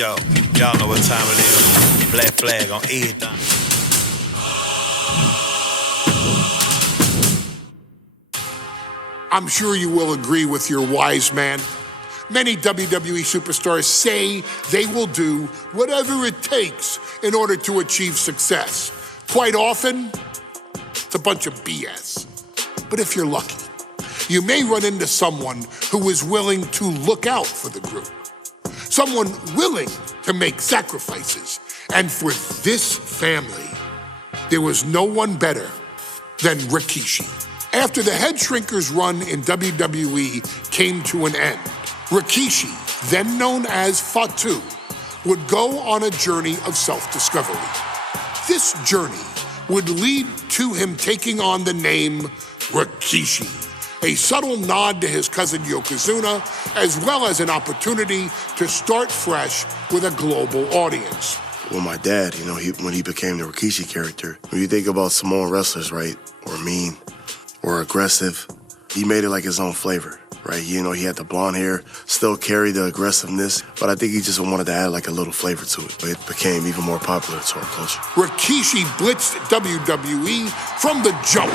Yo, y'all know what time it is. Black flag on everything. I'm sure you will agree with your wise man. Many WWE superstars say they will do whatever it takes in order to achieve success. Quite often, it's a bunch of BS. But if you're lucky, you may run into someone who is willing to look out for the group. Someone willing to make sacrifices. And for this family, there was no one better than Rikishi. After the Head Shrinkers run in WWE came to an end, Rikishi, then known as Fatu, would go on a journey of self-discovery. This journey would lead to him taking on the name Rikishi, a subtle nod to his cousin Yokozuna, as well as an opportunity to start fresh with a global audience. Well, my dad, when he became the Rikishi character, when you think about Samoan wrestlers, right, or mean, or aggressive, he made it like his own flavor, right? He had the blonde hair, still carried the aggressiveness, but I think he just wanted to add like a little flavor to it. But it became even more popular to our culture. Rikishi blitzed WWE from the jump,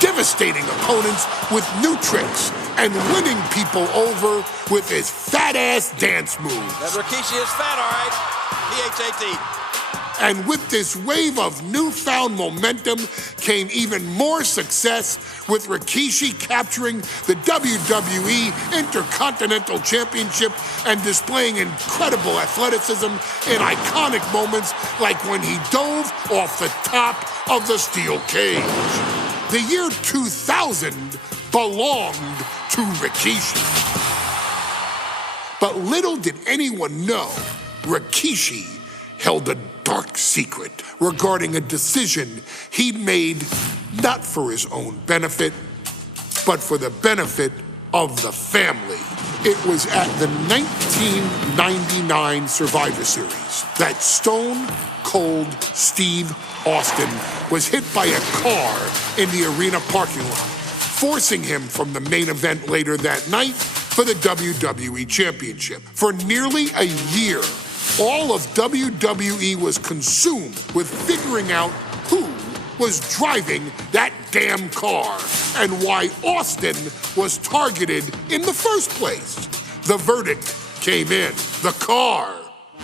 devastating opponents with new tricks and winning people over with his fat-ass dance moves. That Rikishi is fat, all right. P-H-A-T. And with this wave of newfound momentum came even more success, with Rikishi capturing the WWE Intercontinental Championship and displaying incredible athleticism in iconic moments like when he dove off the top of the steel cage. The year 2000 belonged to Rikishi. But little did anyone know, Rikishi held a dark secret regarding a decision he'd made not for his own benefit, but for the benefit of the family. It was at the 1999 Survivor Series that Stone Cold Steve Austin was hit by a car in the arena parking lot, forcing him from the main event later that night for the WWE Championship. For nearly a year, all of WWE was consumed with figuring out who was driving that damn car and why Austin was targeted in the first place. The verdict came in. The car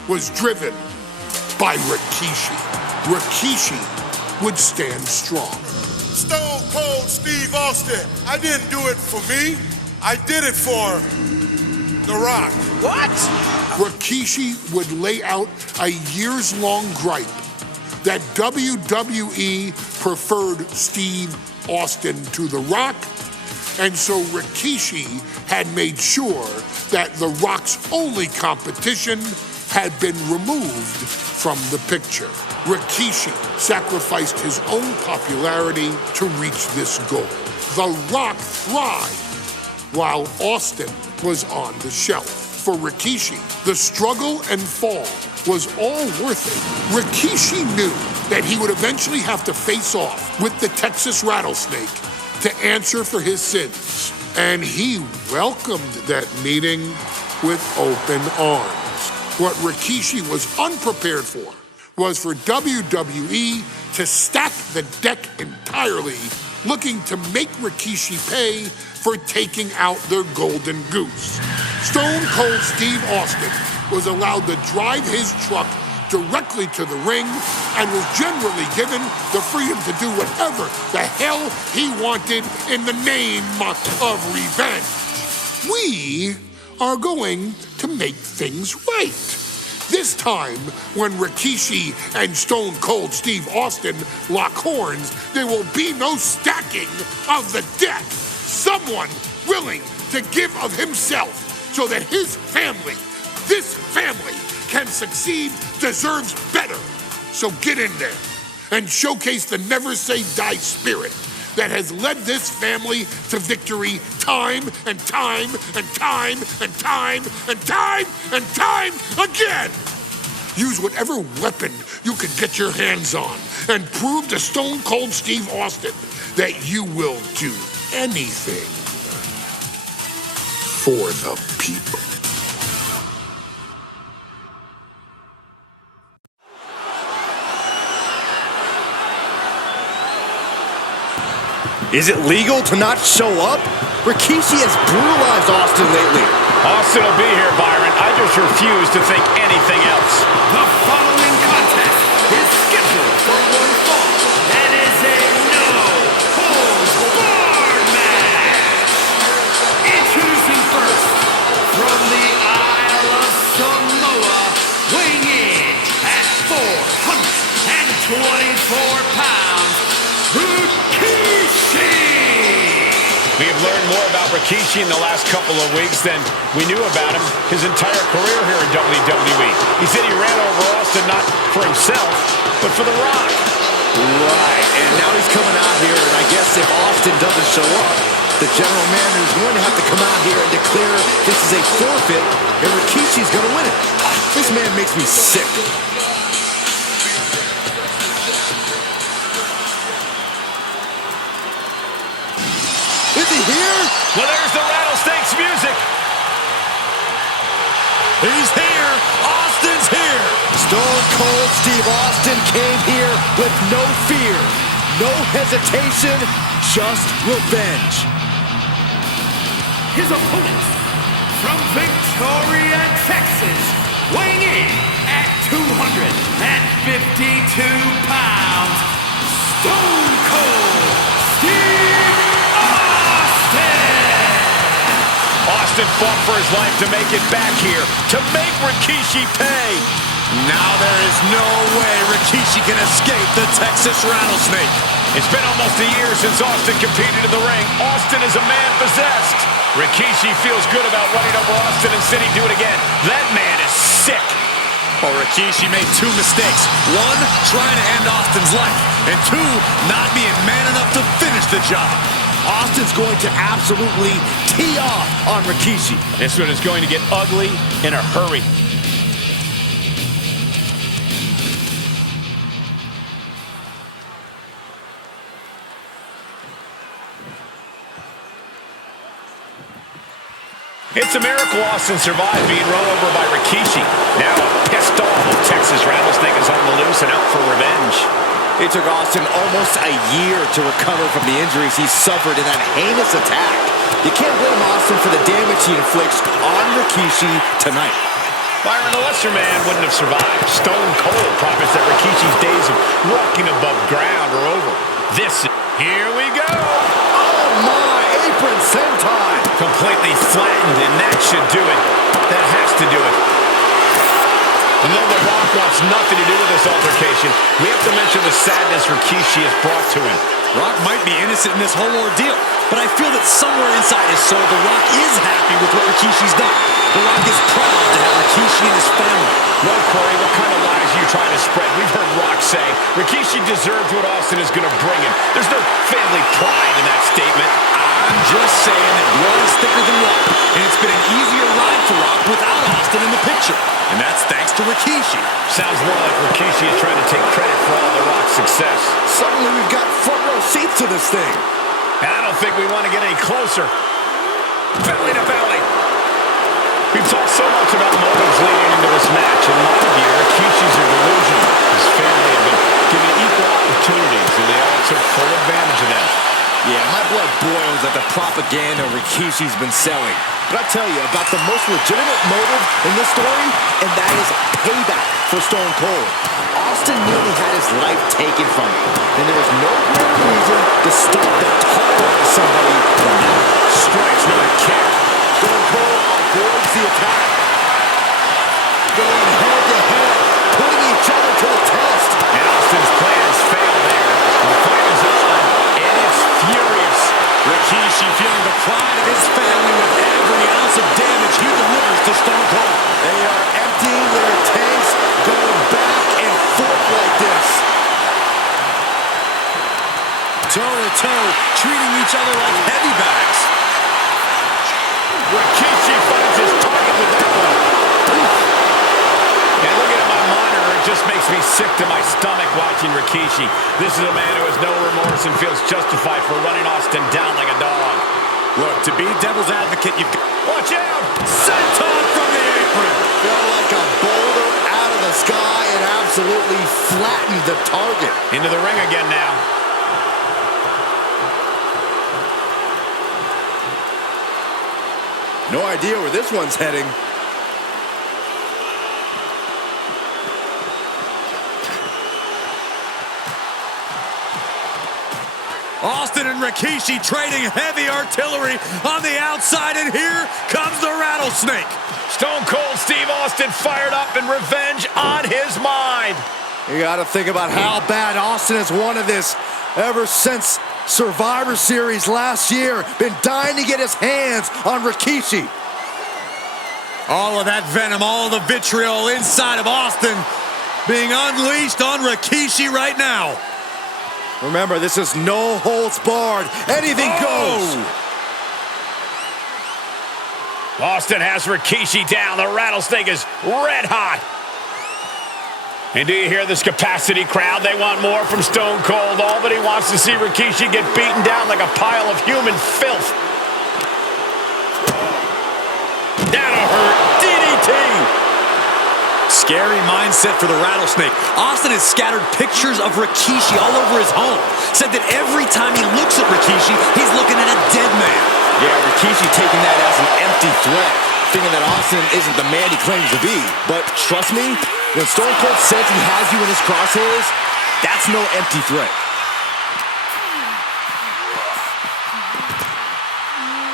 was driven by Rikishi. Rikishi would stand strong. Stone Cold Steve Austin, I didn't do it for me. I did it for The Rock. What? Rikishi would lay out a years-long gripe that WWE preferred Steve Austin to The Rock, and so Rikishi had made sure that The Rock's only competition had been removed from the picture. Rikishi sacrificed his own popularity to reach this goal. The Rock thrived while Austin was on the shelf. For Rikishi, the struggle and fall was all worth it. Rikishi knew that he would eventually have to face off with the Texas Rattlesnake to answer for his sins. And he welcomed that meeting with open arms. What Rikishi was unprepared for was for WWE to stack the deck entirely, looking to make Rikishi pay for taking out their golden goose. Stone Cold Steve Austin was allowed to drive his truck directly to the ring and was generally given the freedom to do whatever the hell he wanted in the name of revenge. We are going to make things right. This time, when Rikishi and Stone Cold Steve Austin lock horns, there will be no stacking of the deck. Someone willing to give of himself so that his family, this family, can succeed deserves better. So get in there and showcase the never say die spirit that has led this family to victory time and time and time and time and time and time again. Use whatever weapon you can get your hands on and prove to Stone Cold Steve Austin that you will do anything for the people. Is it legal to not show up? Rikishi has brutalized Austin lately. Austin will be here, Byron. I just refuse to think anything else. The following contest is scheduled for one fall and is a no-holds-barred match. Introducing first, from the Isle of Samoa, weighing in at 424 pounds, Rikishi! We have learned more about Rikishi in the last couple of weeks than we knew about him his entire career here in WWE. He said he ran over Austin not for himself, but for The Rock. Right, and now he's coming out here, and I guess if Austin doesn't show up, the general manager is going to have to come out here and declare this is a forfeit, and Rikishi's going to win it. This man makes me sick. Is he here? Well, there's the Rattlesnake's music. He's here. Austin's here. Stone Cold Steve Austin came here with no fear, no hesitation, just revenge. His opponent, from Victoria, Texas, weighing in at 252 pounds, Stone Cold Steve Austin fought for his life to make it back here, to make Rikishi pay. Now there is no way Rikishi can escape the Texas Rattlesnake. It's been almost a year since Austin competed in the ring. Austin is a man possessed. Rikishi feels good about running over Austin and said he'd do it again. That man is sick. Well, Rikishi made two mistakes. One, trying to end Austin's life. And two, not being man enough to finish the job. Austin's going to absolutely tee off on Rikishi. This one is going to get ugly in a hurry. It's a miracle Austin survived being run over by Rikishi. Now, pissed off, Texas Rattlesnake is on the loose and out for revenge. It took Austin almost a year to recover from the injuries he suffered in that heinous attack. You can't blame Austin for the damage he inflicts on Rikishi tonight. Byron, the lesser man wouldn't have survived. Stone Cold promised that Rikishi's days of walking above ground are over. Here we go. Oh my, apron senton. Completely flattened, and that should do it. That has to do it. And though The Rock wants nothing to do with this altercation, we have to mention the sadness Rikishi has brought to him. Rock might be innocent in this whole ordeal, but I feel that somewhere inside his soul, The Rock is happy with what Rikishi's done. The Rock is proud to have Rikishi and his family. No, Corey, what kind of lies are you trying to spread? We've heard Rock say Rikishi deserves what Austin is going to bring him. There's no family pride in that statement. I'm just saying that blood is thicker than water, and it's been an easier ride for Rock without Austin in the picture. And that's thanks to Rikishi. Sounds more like Rikishi is trying to take credit for all The Rock's success. Suddenly we've got front row seats to this thing. And I don't think we want to get any closer. Belly to belly. We've talked so much about motives leading into this match. In my view, Rikishi's a delusion. His family have been given equal opportunities, and they all took full advantage of them. Yeah, my blood boils at the propaganda Rikishi's been selling. But I'll tell you about the most legitimate motive in this story, and that is payback for Stone Cold. Austin nearly had his life taken from him, and there was no greater reason to stop the tar out of somebody than that. Strikes with a kick. Stone Cold avoids the attack. Going head to head, putting each other to the test. And Austin's plans failed there. The fight is on, and it's furious. Rikishi feeling the pride of his family with every ounce of damage he delivers to Stone Cold. They are emptying their tanks, going back and forth like this. Toe to toe, treating each other like heavy bags. Rikishi finds his target with that one. And looking at my monitor, it just makes me sick to my stomach watching Rikishi. This is a man who has no remorse and feels justified for running Austin down like a dog. Look, to be devil's advocate, you've got... Watch out! Senton from the apron. Fell like a boulder out of the sky and absolutely flattened the target. Into the ring again now. No idea where this one's heading. Austin and Rikishi trading heavy artillery on the outside, and here comes the Rattlesnake. Stone Cold Steve Austin fired up and revenge on his mind. You got to think about how bad Austin has wanted this ever since Survivor Series last year. Been dying to get his hands on Rikishi. All of that venom, all of the vitriol inside of Austin being unleashed on Rikishi right now. Remember, this is no holds barred. Anything goes. Austin has Rikishi down. The Rattlesnake is red hot. And do you hear this capacity crowd? They want more from Stone Cold. All but he wants to see Rikishi get beaten down like a pile of human filth. That'll hurt. DDT. Scary mindset for the Rattlesnake. Austin has scattered pictures of Rikishi all over his home. Said that every time he looks at Rikishi, he's looking at a dead man. Yeah, Rikishi taking that as an empty threat, thinking that Austin isn't the man he claims to be. But trust me, when Stone Cold says he has you in his crosshairs, that's no empty threat.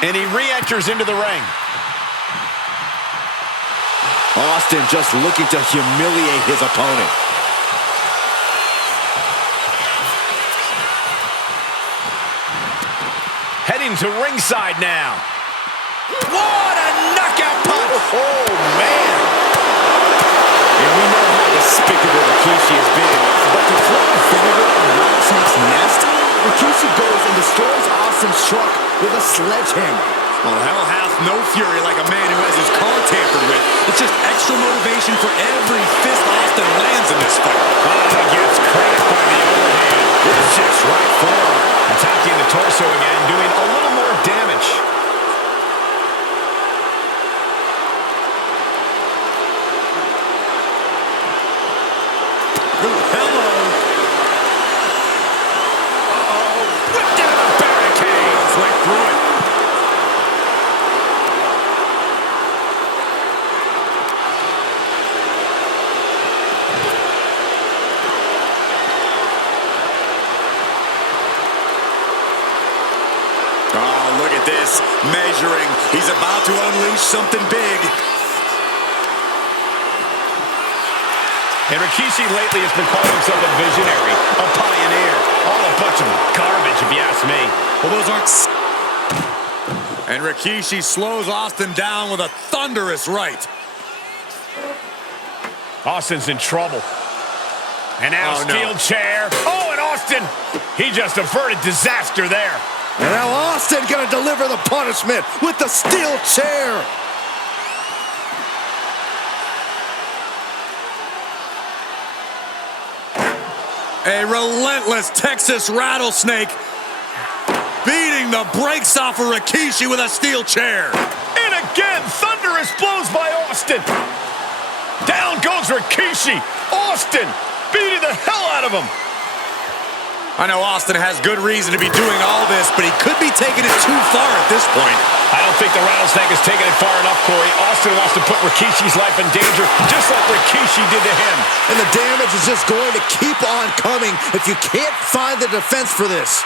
And he re-enters into the ring. Austin just looking to humiliate his opponent. Heading to ringside now. What a knockout punch! Oh, man! And we know how despicable Rikishi has been, but to throw a finger in Rattlesnake's nest, Rikishi goes and destroys Austin's truck with a sledgehammer. Well, hell hath no fury like a man who has his car tampered with. It's just extra motivation for every fist Austin lands in this fight. Oh, gets cracked by the overhand. It's just right forward. Attacking the torso again, doing a little more damage. Ooh, hello. Uh-oh. Whipped into the barricade. Went through it. Oh, look at this. Measuring. He's about to unleash something big. And Rikishi lately has been calling himself a visionary, a pioneer. All a bunch of garbage, if you ask me. Well, those aren't... And Rikishi slows Austin down with a thunderous right. Austin's in trouble. And now steel chair. Oh, and Austin, he just averted disaster there. And now Austin gonna deliver the punishment with the steel chair. A relentless Texas Rattlesnake beating the brakes off of Rikishi with a steel chair. And again, thunderous blows by Austin. Down goes Rikishi. Austin beating the hell out of him. I know Austin has good reason to be doing all this, but he could be taking it too far at this point. I don't think the Rattlesnake has taken it far enough, Corey. Austin wants to put Rikishi's life in danger, just like Rikishi did to him. And the damage is just going to keep on coming if you can't find the defense for this.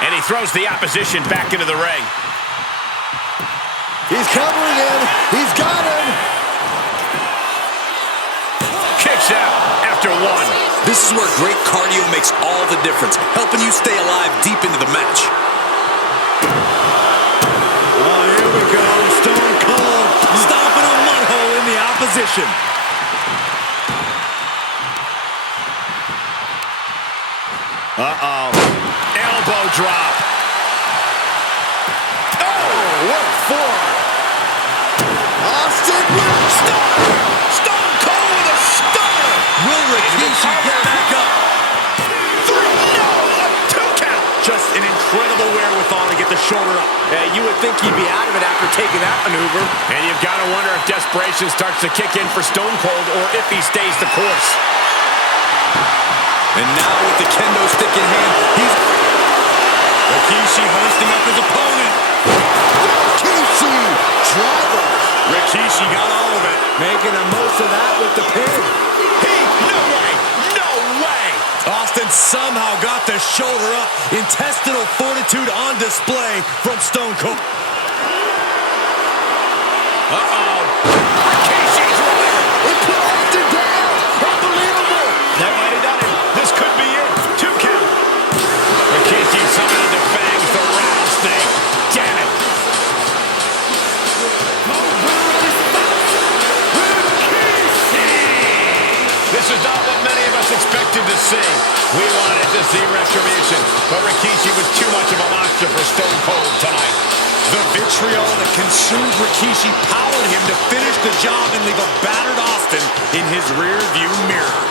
And he throws the opposition back into the ring. He's covering him. He's got him. Kicks out after one. This is where great cardio makes all the difference, helping you stay alive deep into the match. Oh, here we go. Stone Cold Stomping a mud hole in the opposition. Uh-oh. Elbow drop. Oh, what for? Austin will Stone Cold with a stunner. Will Rikishi get back up? No, a 2 count. just an incredible wherewithal to get the shoulder up. You would think he'd be out of it after taking that maneuver. And you've got to wonder if desperation starts to kick in for Stone Cold or if he stays the course. And now with the kendo stick in hand, he's Rikishi hoisting up his opponent. Rikishi driver. Rikishi got all of it. Making the most of that with the pin. No way! No way! Austin somehow got the shoulder up. Intestinal fortitude on display from Stone Cold. Uh-oh. Rikishi driver. It put Austin down. Unbelievable. That might have done it. This could be it. 2 count. Rikishi somehow defangs the rattlesnake. Damn it. This is not what many of us expected to see. We wanted to see retribution, but Rikishi was too much of a monster for Stone Cold tonight. The vitriol that consumed Rikishi powered him to finish the job and leave a battered Austin in his rear-view mirror.